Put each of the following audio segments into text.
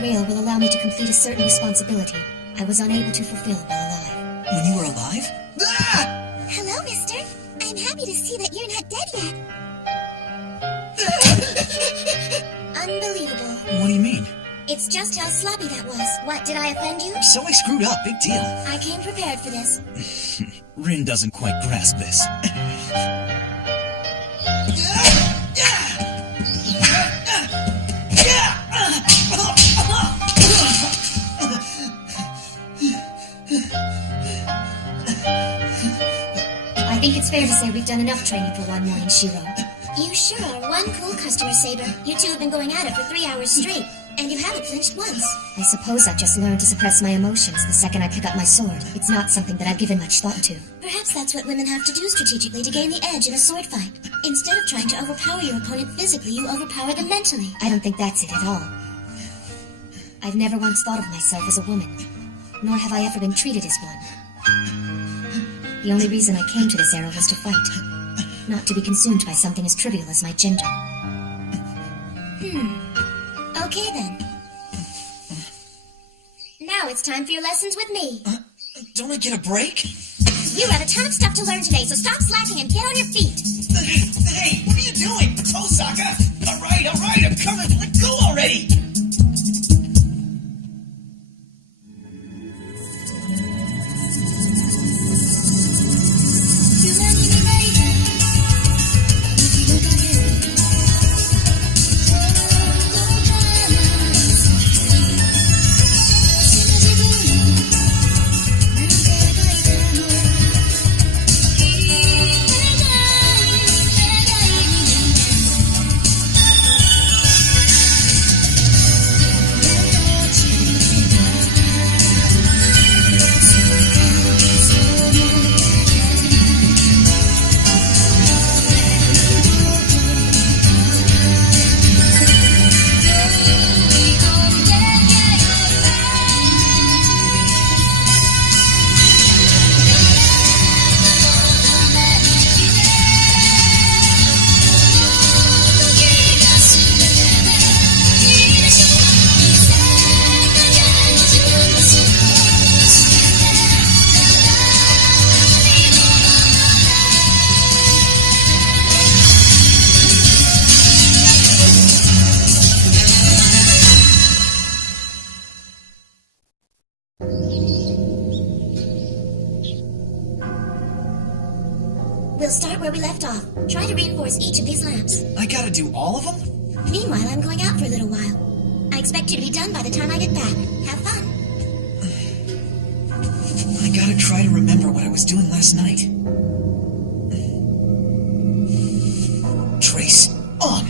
grail will allow me to complete a certain responsibility I was unable to fulfill while alive. When you were alive? Ah! Hello, mister. I'm happy to see that you're not dead yet. Unbelievable. What do you mean? It's just how sloppy that was. What, did I offend you? So I screwed up, big deal. I came prepared for this. Rin doesn't quite grasp this. I think it's fair to say we've done enough training for one morning, Shiro. You sure are one cool customer, Saber. You two have been going at it for 3 hours straight, and you haven't flinched once. I suppose I've just learned to suppress my emotions the second I pick up my sword. It's not something that I've given much thought to. Perhaps that's what women have to do strategically to gain the edge in a sword fight. Instead of trying to overpower your opponent physically, you overpower them mentally. I don't think that's it at all. I've never once thought of myself as a woman, nor have I ever been treated as one. The only reason I came to this era was to fight, not to be consumed by something as trivial as my gender. Okay then. Now it's time for your lessons with me. Don't I get a break? You have a ton of stuff to learn today, so stop slacking and get on your feet. Hey, what are you doing? Tosaka! Alright, I'm coming! Let go already! We'll start where we left off. Try to reinforce each of these lamps. I gotta do all of them? Meanwhile, I'm going out for a little while. I expect you to be done by the time I get back. Have fun. I gotta try to remember what I was doing last night. Trace on!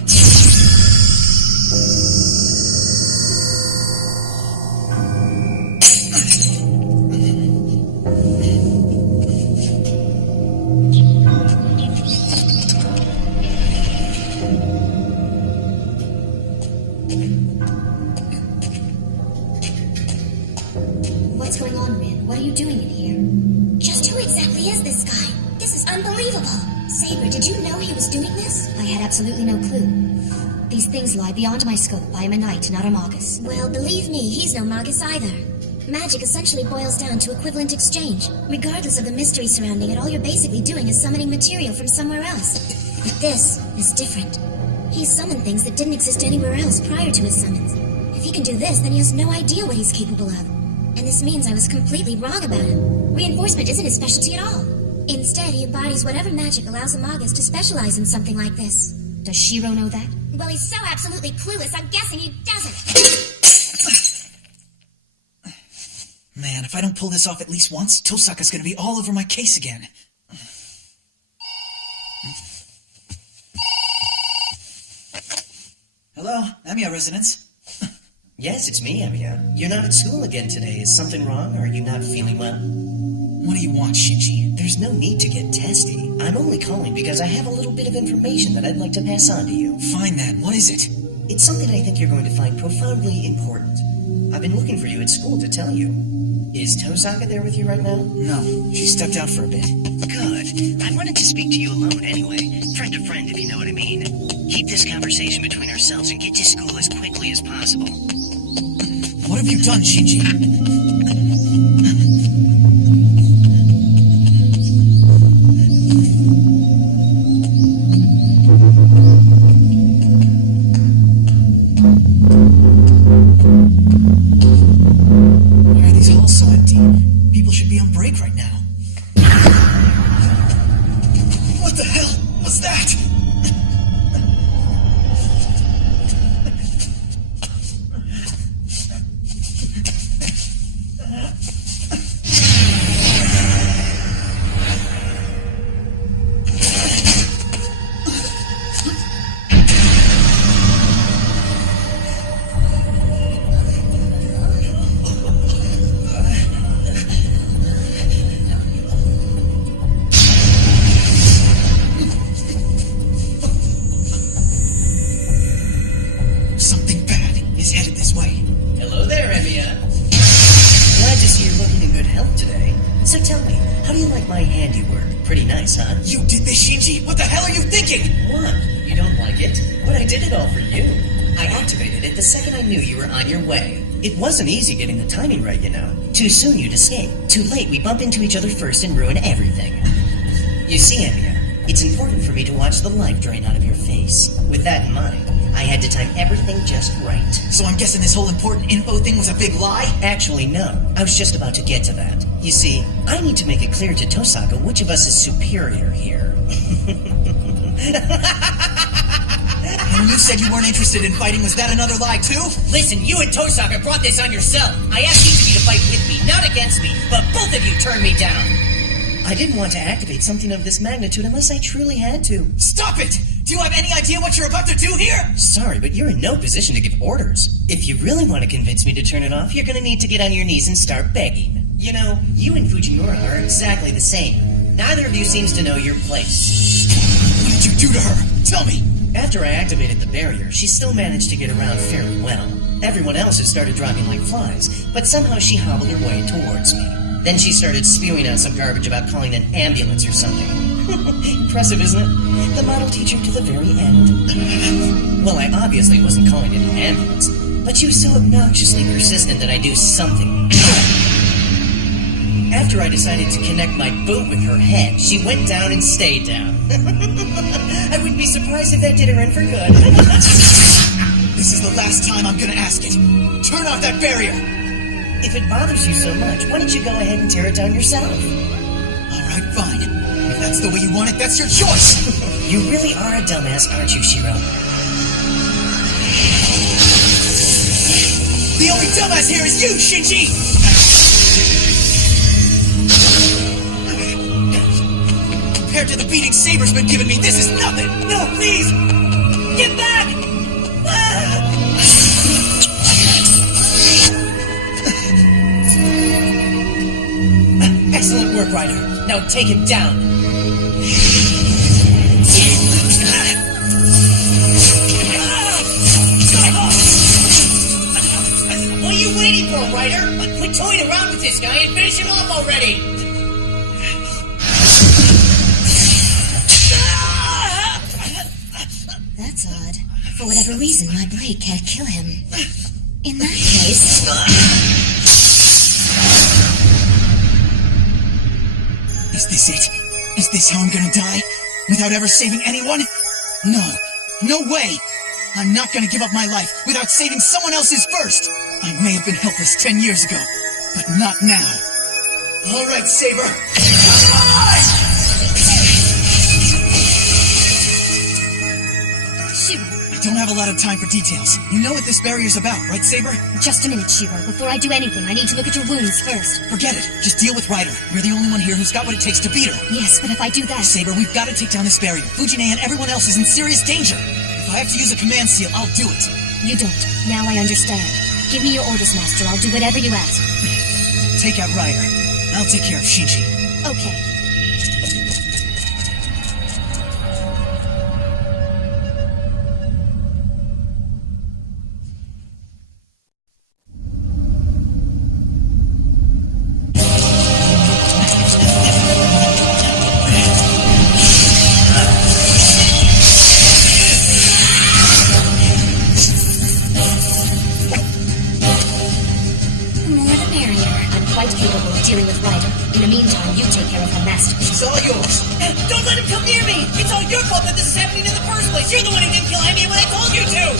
What's going on, Rin? What are you doing in here? Just who exactly is this guy? This is unbelievable. Saber, did you know he was doing this? I had absolutely no clue. These things lie beyond my scope. I am a knight, not a magus. Well, believe me, he's no magus either. Magic essentially boils down to equivalent exchange. Regardless of the mystery surrounding it, all you're basically doing is summoning material from somewhere else. But this is different. He summoned things that didn't exist anywhere else prior to his summons. If he can do this, then he has no idea what he's capable of. And this means I was completely wrong about him. Reinforcement isn't his specialty at all. Instead, he embodies whatever magic allows a magus to specialize in something like this. Does Shiro know that? Well, he's so absolutely clueless, I'm guessing he doesn't. Man, if I don't pull this off at least once, Tosaka's gonna be all over my case again. Hello, Amiya residence. Yes, it's me, Amiya. You're not at school again today. Is something wrong, or are you not feeling well? What do you want, Shinji? There's no need to get testy. I'm only calling because I have a little bit of information that I'd like to pass on to you. Fine then, what is it? It's something I think you're going to find profoundly important. I've been looking for you at school to tell you. Is Tosaka there with you right now? No, she stepped out for a bit. Good. I wanted to speak to you alone anyway. Friend to friend, if you know what I mean. Keep this conversation between ourselves and get to school as quickly as possible. What have you done, Shinji? Why are these halls so empty? People should be on break right now. What the hell? What's that? Something bad is headed this way. Hello there, Emiya. Glad to see you're looking in good health today. So tell me, how do you like my handiwork? Pretty nice, huh? You did this, Shinji? What the hell are you thinking? What? You don't like it? But I did it all for you. I activated it the second I knew you were on your way. It wasn't easy getting the timing right, you know. Too soon you'd escape. Too late we bump into each other first and ruin everything. You see, Emiya, it's important for me to watch the life drain out of your face. With that in mind, I had to time everything just right. So I'm guessing this whole important info thing was a big lie? Actually, no. I was just about to get to that. You see, I need to make it clear to Tosaka which of us is superior here. And you said you weren't interested in fighting. Was that another lie, too? Listen, you and Tosaka brought this on yourself. I asked each of you to fight with me, not against me, but both of you turned me down. I didn't want to activate something of this magnitude unless I truly had to. Stop it! Do you have any idea what you're about to do here? Sorry, but you're in no position to give orders. If you really want to convince me to turn it off, you're going to need to get on your knees and start begging. You know, you and Fujimura are exactly the same. Neither of you seems to know your place. What did you do to her? Tell me! After I activated the barrier, she still managed to get around fairly well. Everyone else had started dropping like flies, but somehow she hobbled her way towards me. Then she started spewing out some garbage about calling an ambulance or something. Impressive, isn't it? The model teacher to the very end. Well, I obviously wasn't calling it an ambulance, but she was so obnoxiously persistent that I do something. After I decided to connect my boot with her head, she went down and stayed down. I wouldn't be surprised if that did her in for good. This is the last time I'm gonna ask it. Turn off that barrier! If it bothers you so much, why don't you go ahead and tear it down yourself? Alright, fine. If that's the way you want it, that's your choice! You really are a dumbass, aren't you, Shiro? The only dumbass here is you, Shinji! Compared to the beating Saber's been giving me, this is nothing! No, please! Get back! Excellent work, Ryder. Now take him down. What are you waiting for, Ryder? Quit toying around with this guy and finish him off already! That's odd. For whatever reason, my blade can't kill him. In that case... Is this it? Is this how I'm gonna die? Without ever saving anyone? No. No way! I'm not gonna give up my life without saving someone else's first! I may have been helpless 10 years ago, but not now. Alright, Saber! Come on! Shiro, I don't have a lot of time for details. You know what this barrier's about, right, Saber? just a minute, Shiro. Before I do anything, I need to look at your wounds first. Forget it. Just deal with Ryder. You're the only one here who's got what it takes to beat her. Yes, but if I do that... Saber, we've got to take down this barrier. Fujine and everyone else is in serious danger. If I have to use a command seal, I'll do it. You don't. Now I understand. Give me your orders, Master. I'll do whatever you ask. Take out Ryder. I'll take care of Shinji. Okay. meantime, you take care of her masterpiece. It's all yours. Don't let him come near me! It's all your fault that this is happening in the first place! You're the one who didn't kill Amy when I told you to!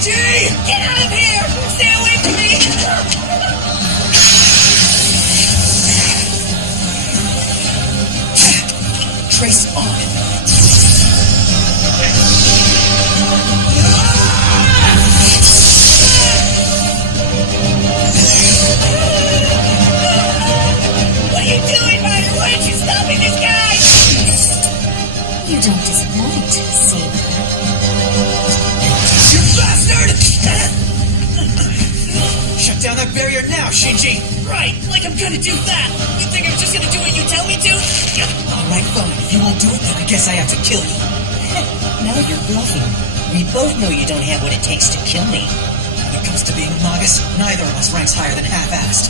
Get out of here! Stay away from me! Trace on. What are you doing, Ryder? Why aren't you stopping this guy? You don't disappoint, Saber. You bastard! Shut down that barrier now, Shinji! Right, like I'm gonna do that! You think I'm just gonna do what you tell me to? Alright, fine. If you won't do it, then I guess I have to kill you. Now you're bluffing. We both know you don't have what it takes to kill me. When it comes to being a Magus, neither of us ranks higher than half-assed.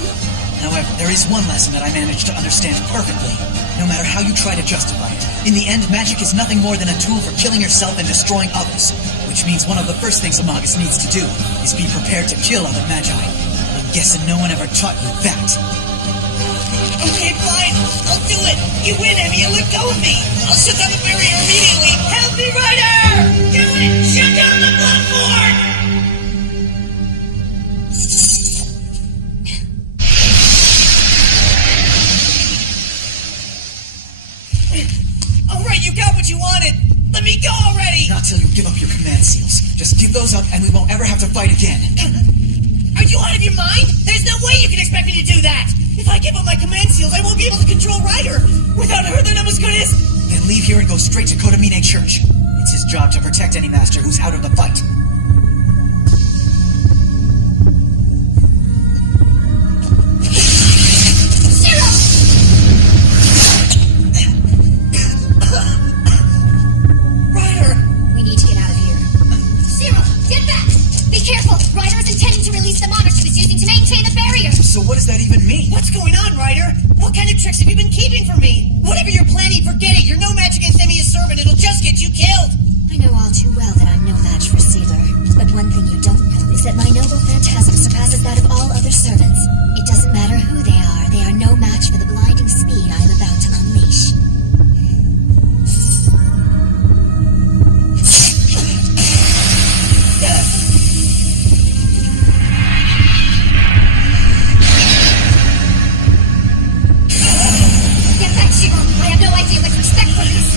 However, there is one lesson that I managed to understand perfectly. No matter how you try to justify it, in the end, magic is nothing more than a tool for killing yourself and destroying others. Which means one of the first things a Magus needs to do is be prepared to kill other Magi. I'm guessing no one ever taught you that. Okay, fine. I'll do it. You win, Emmy, and let go of me. I'll shut down the barrier immediately. Help me, Ryder! Do it! Shut down the bloodborne! All right, you got what you wanted. Let me go already! Not till you give up your command seals. Just give those up and we won't ever have to fight again. Are you out of your mind? There's no way you can expect me to do that! If I give up my command seals, I won't be able to control Ryder! Without her, then I'm as good as... Then leave here and go straight to Kodamine Church. It's his job to protect any master who's out of the fight. Ryder! We need to get out of here. Zero, get back! Be careful! Ryder is intending to release the monarch she was using to maintain the barrier! So what does that even mean? What's going on, Ryder? What kind of tricks have you been keeping from me? Whatever you're planning, forget it. You're no match against Emiya's servant. It'll just get you killed. I know all too well that I'm no match for Saber. But one thing you don't know is that my noble phantasm surpasses that of all other servants. It doesn't matter who they are no match for the blinding speed I am about to unleash. Get back, Shiro! I have no idea what to expect from this!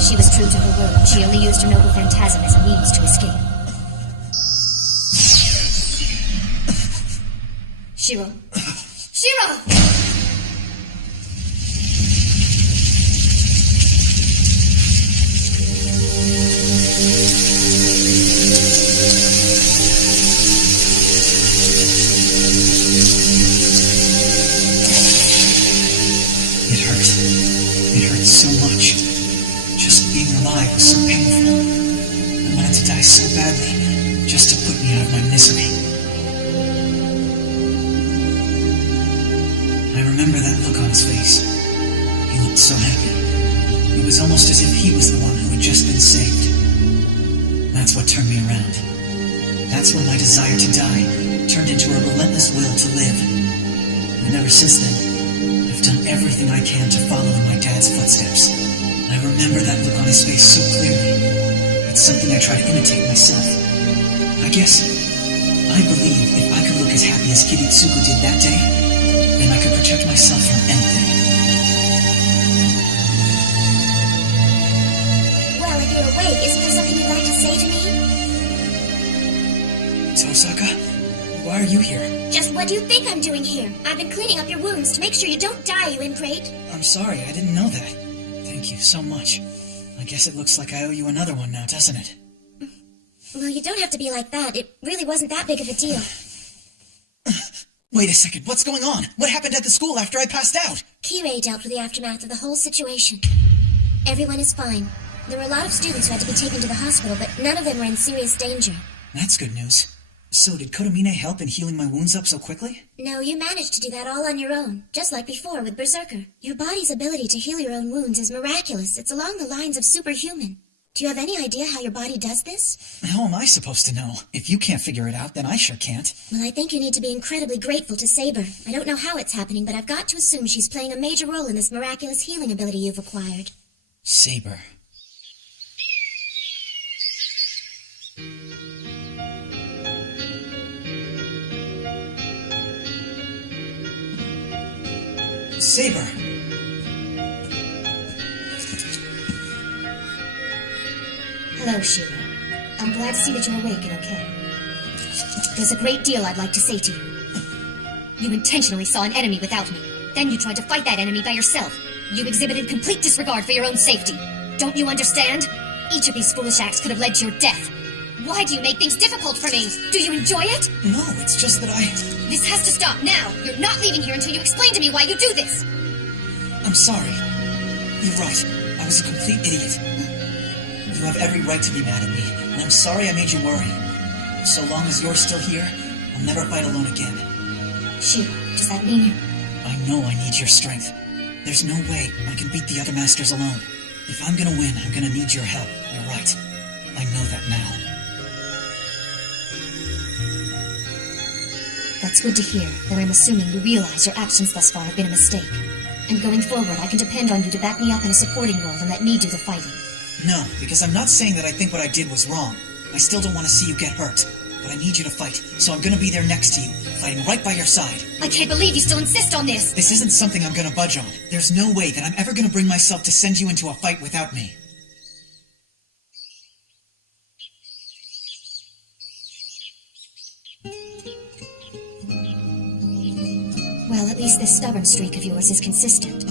She was true to her word. She only used her noble phantasm as a means to escape. Shiro. Shiro! It hurt. It hurt so much. Just being alive was so painful. I wanted to die so badly, just to put me out of my misery. I remember that look on his face. He looked so happy. It was almost as if he was the one who had just been saved. That's what turned me around. That's when my desire to die turned into a relentless will to live. And ever since then, I've done everything I can to follow in my dad's footsteps. I remember that look on his face so clearly. It's something I try to imitate myself. I guess I believe if I could look as happy as Kiritsugu did that day, then I could protect myself from anything. Well, if you're awake, isn't there something you'd like to say to me? Tosaka, why are you here? Just what do you think I'm doing here? I've been cleaning up your wounds to make sure you don't die, you ingrate. I'm sorry, I didn't know that. Thank you so much. I guess it looks like I owe you another one now, doesn't it? Well, you don't have to be like that. It really wasn't that big of a deal. Wait a second, what's going on? What happened at the school after I passed out? Kirei dealt with the aftermath of the whole situation. Everyone is fine. There were a lot of students who had to be taken to the hospital, but none of them were in serious danger. That's good news. So, did Kotomine help in healing my wounds up so quickly? No, you managed to do that all on your own, just like before with Berserker. Your body's ability to heal your own wounds is miraculous. It's along the lines of superhuman. Do you have any idea how your body does this? How am I supposed to know? If you can't figure it out, then I sure can't. Well, I think you need to be incredibly grateful to Saber. I don't know how it's happening, but I've got to assume she's playing a major role in this miraculous healing ability you've acquired. Saber. Saber! Hello, Shiro. I'm glad to see that you're awake and okay. There's a great deal I'd like to say to you. You intentionally saw an enemy without me. Then you tried to fight that enemy by yourself. You exhibited complete disregard for your own safety. Don't you understand? Each of these foolish acts could have led to your death. Why do you make things difficult for me? Do you enjoy it? No, it's just that This has to stop now. You're not leaving here until you explain to me why you do this. I'm sorry. You're right. I was a complete idiot. You have every right to be mad at me, and I'm sorry I made you worry. So long as you're still here, I'll never fight alone again. Shiro, does that mean I know I need your strength. There's no way I can beat the other masters alone. If I'm gonna win, I'm gonna need your help. You're right. I know that now. That's good to hear. Then I'm assuming you realize your actions thus far have been a mistake. And going forward, I can depend on you to back me up in a supporting role and let me do the fighting. No, because I'm not saying that I think what I did was wrong. I still don't want to see you get hurt. But I need you to fight, so I'm gonna be there next to you, fighting right by your side. I can't believe you still insist on this! This isn't something I'm gonna budge on. There's no way that I'm ever gonna bring myself to send you into a fight without me. Well, at least this stubborn streak of yours is consistent.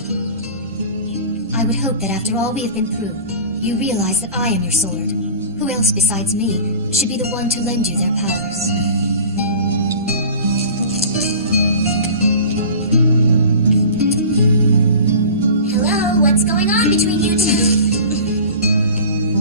I would hope that after all we have been through, you realize that I am your sword. Who else besides me should be the one to lend you their powers? Hello, what's going on between you two?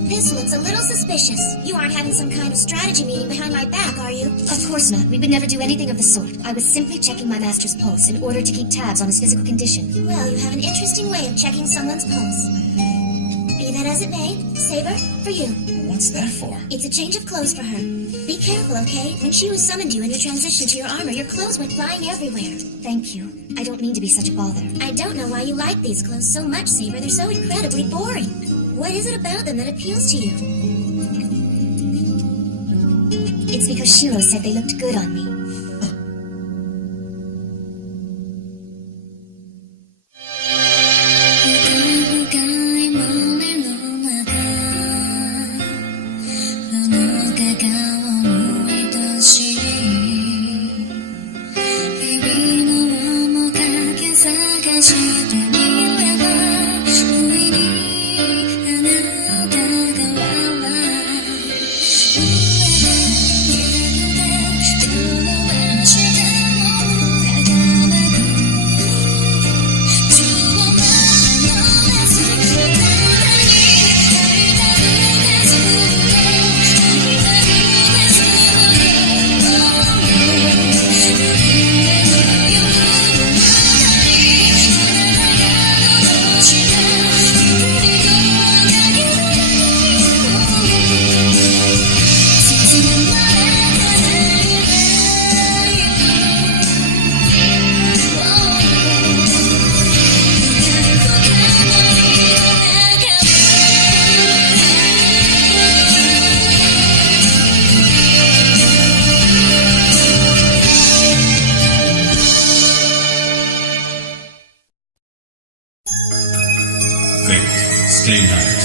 This looks a little suspicious. You aren't having some kind of strategy meeting behind my back, are you? Of course not. We would never do anything of the sort. I was simply checking my master's pulse in order to keep tabs on his physical condition. Well, you have an interesting way of checking someone's pulse. Be that as it may, Saber, for you. What's that for? It's a change of clothes for her. Be careful, okay? When Shiro summoned you in your transition to your armor, your clothes went flying everywhere. Thank you. I don't mean to be such a bother. I don't know why you like these clothes so much, Saber. They're so incredibly boring. What is it about them that appeals to you? It's because Shiro said they looked good on me. Stay night.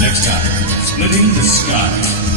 Next time, Splitting the Sky.